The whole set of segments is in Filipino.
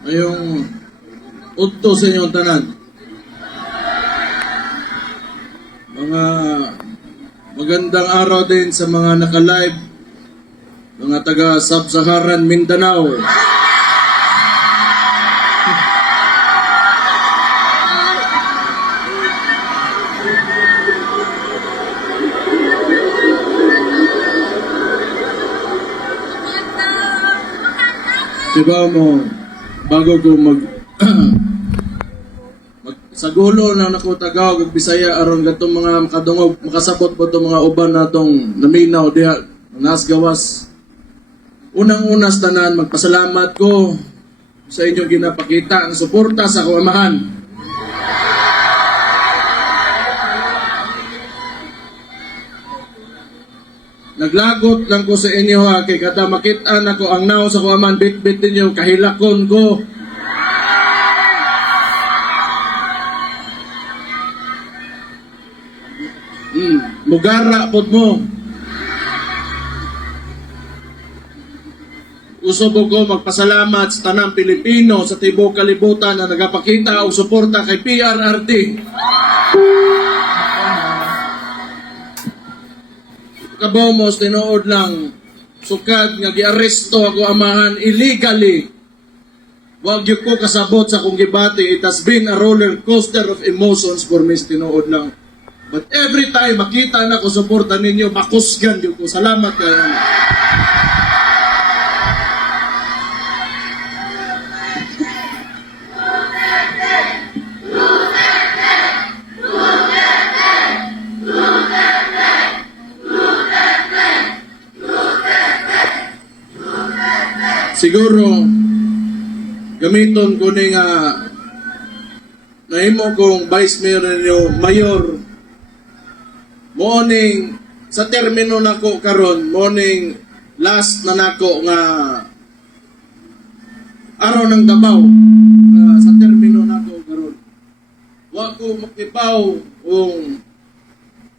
Ngayong udto sa inyong tanan. Mga magandang araw din sa mga naka-live, mga taga Sub-Saharan Mindanao. Diba mo, bago ko sagulo na nako Tagaw ug Bisaya aron gatong mga makadungog makasabot po itong mga uban natong naminaw diha nas gawas. Unang-una sa tanan magpasalamat ko sa inyong ginapakita ang suporta sa akong amahan. Naglagot lang ko sa inyo ha, kay kada makita na ko ang naw sa akong amahan, bit-bit ninyo, kahilakon ko. Mugara pod mo. Usab ko magpasalamat sa tanang Pilipino sa tibuok kalibutan na nagapakita og suporta kay PRRT. Kabomos tinuod lang sukad nga giaresto ako amahan illegally. Wag gyud ko kasabot sa kong gibati. It has been a roller coaster of emotions for me tinuod lang. But every time makita na ko suporta ninyo, makusgan gyud ko. Salamat kayo. Siguro gamiton ko ni nga nahimo kong vice mayor ninyo, mayor. Morning sa termino nako karon, morning last na nako nga araw ng Davao. Sa termino nako karon. Wa ko makibaw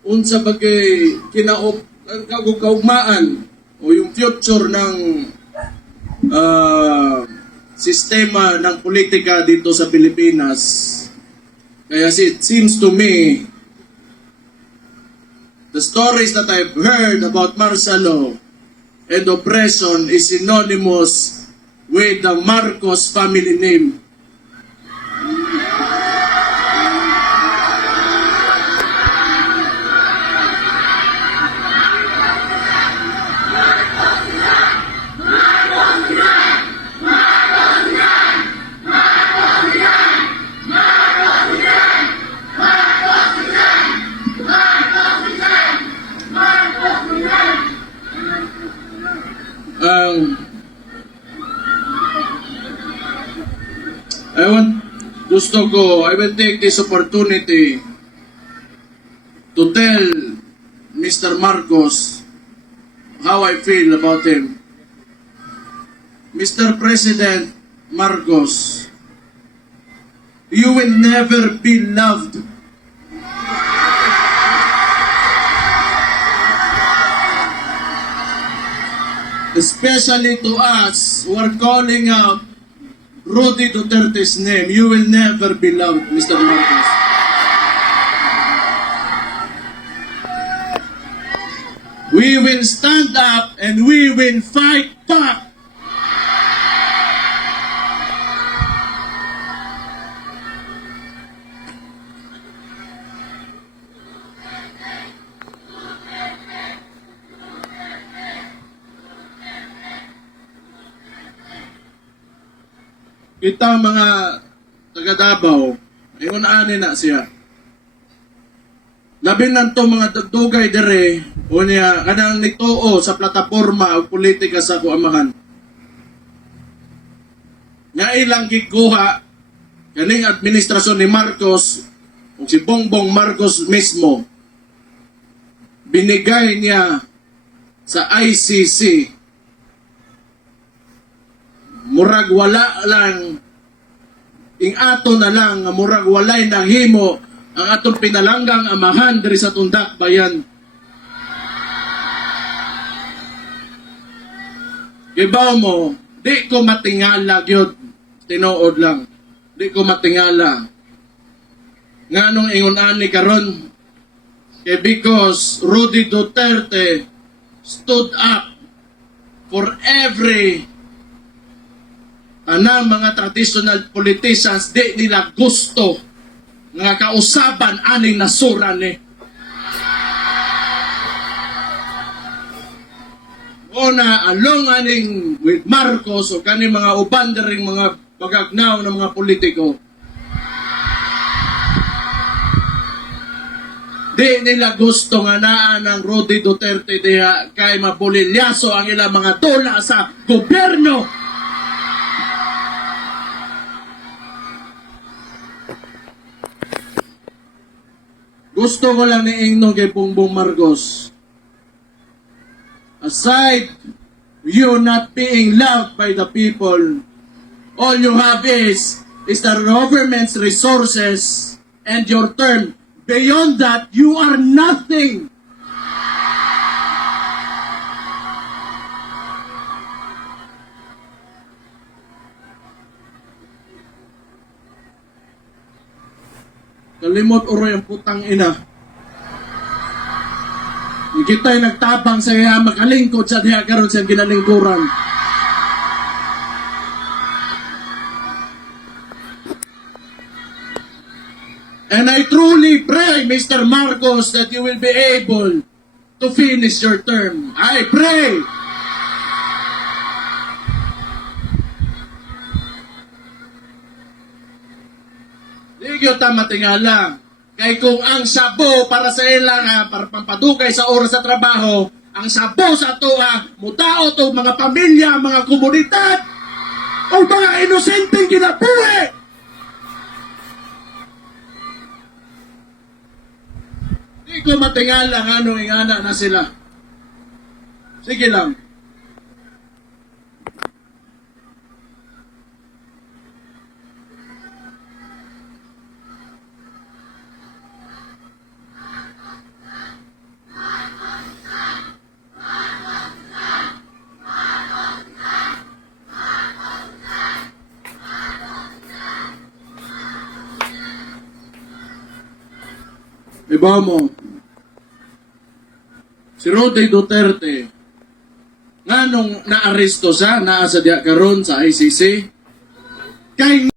unsa bagay kinaop ang kaugmaan o yung future ng sistema ng politika dito sa Pilipinas. Kaya it seems to me the stories that I've heard about martial law and oppression is synonymous with the Marcos family name. I will take this opportunity to tell Mr. Marcos how I feel about him. Mr. President Marcos, you will never be loved. Especially to us who are calling out Rudy Duterte's name, you will never be loved, Mr. Marcos. We will stand up and we will fight back. Kita mga taga Davao, ayun ani na siya. Labi nanto mga dugay dere, o niya, kanang nituo sa plataporma o politika sa kuamahan. Nga ilang gikuha, kaning administrasyon ni Marcos, o si Bongbong Marcos mismo, binigay niya sa ICC murag wala lang ing ato na lang murag walay nahimo ang atong pinalanggang amahan diri sa Tundak Bayan. Ibaw mo, di ko matingala gyud tinuod lang. Di ko matingala. Nganong ingon ani karon? Kaya because Rudy Duterte stood up for every mga traditional politicians di nila gusto nga kausaban aning nasura ni. Una, along aning with Marcos o kani mga ubandaring mga pagagnaw ng mga politiko, di nila gusto nga naa ng Rudy Duterte diha kay mapulilyaso ang ilang mga tula sa gobyerno. Gusto ko lang ni Ingno kay Bongbong Marcos. Aside you not being loved by the people, all you have is the government's resources and your term. Beyond that, you are nothing. Kalimot oroy ang putang ina. Kita'y nagtabang sa iya makalingkod sa diha karon sa ginalingkuran. And I truly pray, Mr. Marcos, that you will be able to finish your term. I pray. Di ko ta matingala. Kay kung ang sabo para sa ila para pampadugay sa oras sa trabaho, ang sabo sa tuwa, mutao to mga pamilya, mga komunidad, o mga inosenteng kinabuhi. Di ko matingala nga anong ingana na sila. Sige lang. Iba mo, si Rudy Duterte, nga nung naaresto siya, naa sa diya karon sa ICC, kay